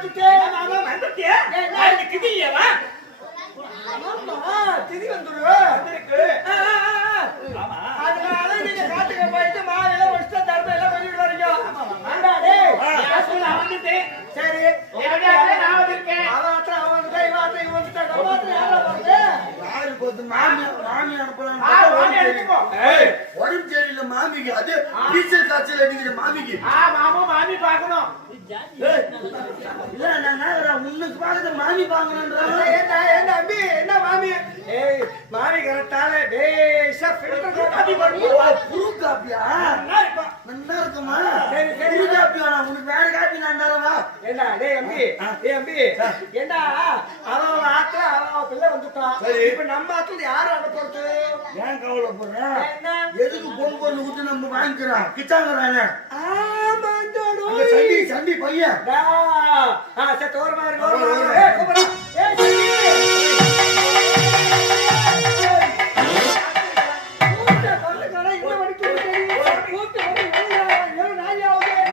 என்ன? நாளைக்கு கிதியவா ஆமா திதி வந்திருக்கு. ஆமா. அதனால நீங்க காட்டுக்கு போயிட்டு மாலையில வச்சுட்டு தர்மம் எல்லாம் பண்ணிட்டு வரீங்க. சரி நான் வந்திருக்கேன். அவன் ஆத்திரம் அவன் வந்துட்டா, இவன் ஆத்திரம் இவன் வந்துட்டா. நம்ம ஆத்திரம் யாரா வருது? யாரு பார்த்து மாமி மாமி அனுப்பலாம் உடம்பு சரியில்லை மாமிக்கு. அது டீச்சர் காய்ச்சல் அடிக்கிற மாமிக்கு. ஆ மாமா ஏய், இல்ல நான் நான் மாமி ஏண்டா, ஏண்டா, அம்பி, என்ன மாமி? ஏய், மாமி கரெக்டான, டேய், சார், காப்பி. புரு காப்பியா நல்லா இருக்கும் நல்லா இருக்குமா சரி, சரி. புரு காப்பி வேணாம் உனக்கு வேற காப்பி நான் தரவா ஏண்டா, டேய், அம்பி, டேய், அம்பி, ஏண்டா, அவன் பிள்ளை வந்துட்டான். இப்ப நம்ம ஆத்துல யாரு அனுப்புறது? ஏன் என்ன? எதுக்கு பொங்கல் ஊத்து நம்ம வாங்கிக்கிறோம் கிச்சாங்கிறாங்க ஆமாண்டோடு. சண்டி சண்டி பையன். சரி, தோரமா இருக்கு,